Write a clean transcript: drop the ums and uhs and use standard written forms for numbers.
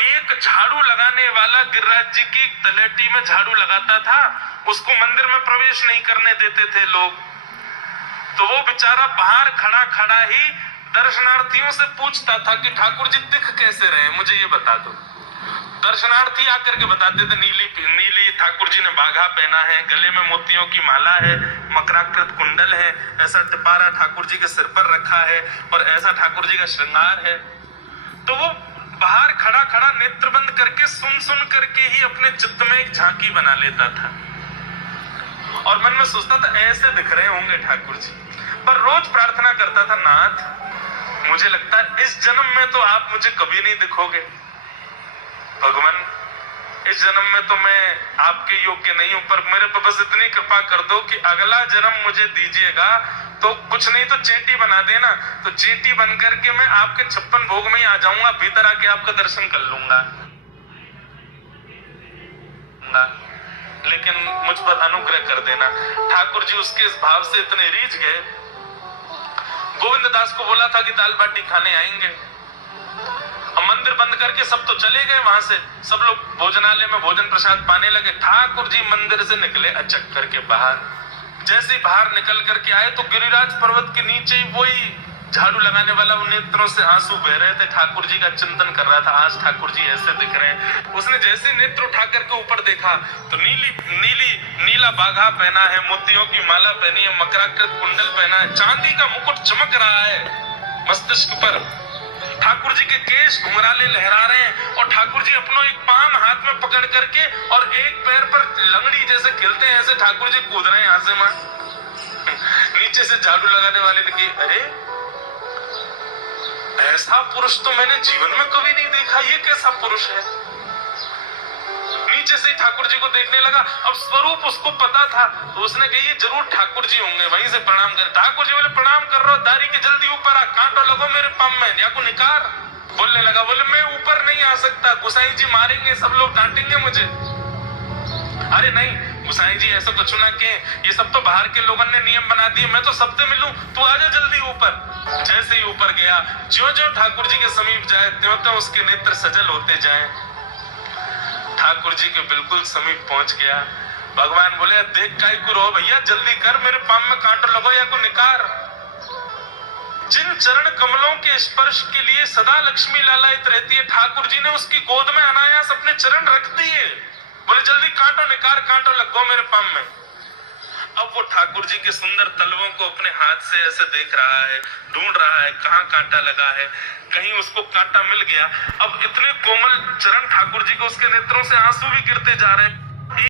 एक झाड़ू लगाने वाला गिरिराज जी की तलेटी में झाड़ू लगाता था, उसको मंदिर में प्रवेश नहीं करने देते थे लोग। तो वो बेचारा बाहर खड़ा खड़ा ही दर्शनार्थियों से पूछता था कि ठाकुर जी दिख कैसे रहे, मुझे ये बता दो। दर्शनार्थी आकर के बताते थे नीली ठाकुर जी ने बाघा पहना है, गले में मोतियों की माला है, मकराकृत कुंडल है, ऐसा टिपारा ठाकुर जी के सिर पर रखा है और ऐसा ठाकुर जी का श्रृंगार है। तो वो बाहर खड़ा खड़ा नेत्र बंद करके सुन करके ही अपने चित्त में एक झांकी बना लेता था और मन में सोचता था ऐसे दिख रहे होंगे ठाकुर जी। पर रोज प्रार्थना करता था, नाथ मुझे लगता है इस जन्म में तो आप मुझे कभी नहीं दिखोगे भगवान, इस जन्म में तो मैं आपके योग्य नहीं हूं, पर मेरे पर बस इतनी कृपा कर दो कि अगला जन्म मुझे दीजिएगा तो कुछ नहीं तो चेटी बना देना, तो चेटी बन करके मैं आपके 56 भोग में ही आ जाऊंगा, भीतर आके आपका दर्शन कर लूंगा, लेकिन मुझ पर अनुग्रह कर देना। ठाकुर जी उसके इस भाव से इतने रीझ गए। गोविंद दास को बोला था कि दाल बाटी खाने आएंगे, मंदिर बंद करके सब तो चले गए वहां से, सब लोग भोजनालय में भोजन प्रसाद पाने लगे। ठाकुर जी मंदिर से निकले अचक करके बाहर, जैसे ही बाहर निकल करके आए तो गिरिराज पर्वत के नीचे ही वही झाड़ू लगाने वाला उन नेत्रों से आंसू बह रहे थे, ठाकुर जी का चिंतन कर रहा था, आज ठाकुर जी ऐसे दिख रहे हैं। उसने जैसे नेत्र उठा करके ऊपर देखा तो नीला बाघा पहना है, मोतियों की माला पहनी है, मकराकृत कुंडल पहना है, चांदी का मुकुट चमक रहा है मस्तिष्क पर, ठाकुर जी के केश घुंघराले लहरा रहे हैं और ठाकुर जी अपनो एक पान हाथ में पकड़ करके और एक पैर पर लंगड़ी जैसे खेलते हैं ऐसे ठाकुर जी कूद रहे हैं यहां से वहां। नीचे से झाड़ू लगाने वाले ने कहा, अरे ऐसा पुरुष तो मैंने जीवन में कभी नहीं देखा, ये कैसा पुरुष है। नीचे से ठाकुर जी को देखने लगा, अब स्वरूप उसको पता था, तो उसने कहा ये जरूर ठाकुर जी होंगे, वहीं से प्रणाम कर। ठाकुर जी बोले प्रणाम कर रहा हूं, दारी के जल्दी ऊपर आ, कांटो लगो मेरे पाम में, या को निकार। बोलने लगा, बोले मैं ऊपर नहीं आ सकता, गोसाई जी मारेंगे, सब लोग डांटेंगे मुझे। अरे नहीं गोसाई जी ऐसा कुछ ना के, ये सब तो बाहर के लोगों ने नियम बना दिए, मैं तो सबसे मिलूं, तू आजा जल्दी ऊपर। जैसे ही ऊपर गया, ज्यों ठाकुर जी के समीप जाए त्यों उसके नेत्र सजल होते जाए। ठाकुर जी के बिल्कुल समीप पहुंच गया। भगवान बोले देख काय को रो भैया, जल्दी कर, मेरे पाम में कांटो लगो या को निकार। जिन चरण कमलों के स्पर्श के लिए सदा लक्ष्मी लालायित रहती है, ठाकुर जी ने उसकी गोद में अनायास अपने चरण रख दिए। बोले जल्दी कांटो निकार, कांटो लगो मेरे पाम में। अब वो ठाकुर जी के सुंदर तलवों को अपने हाथ से ऐसे देख रहा है, ढूंढ रहा है कहाँ कांटा लगा है, कहीं उसको कांटा मिल गया। अब इतने कोमल चरण ठाकुर जी को, उसके नेत्रों से आंसू भी गिरते जा रहे हैं।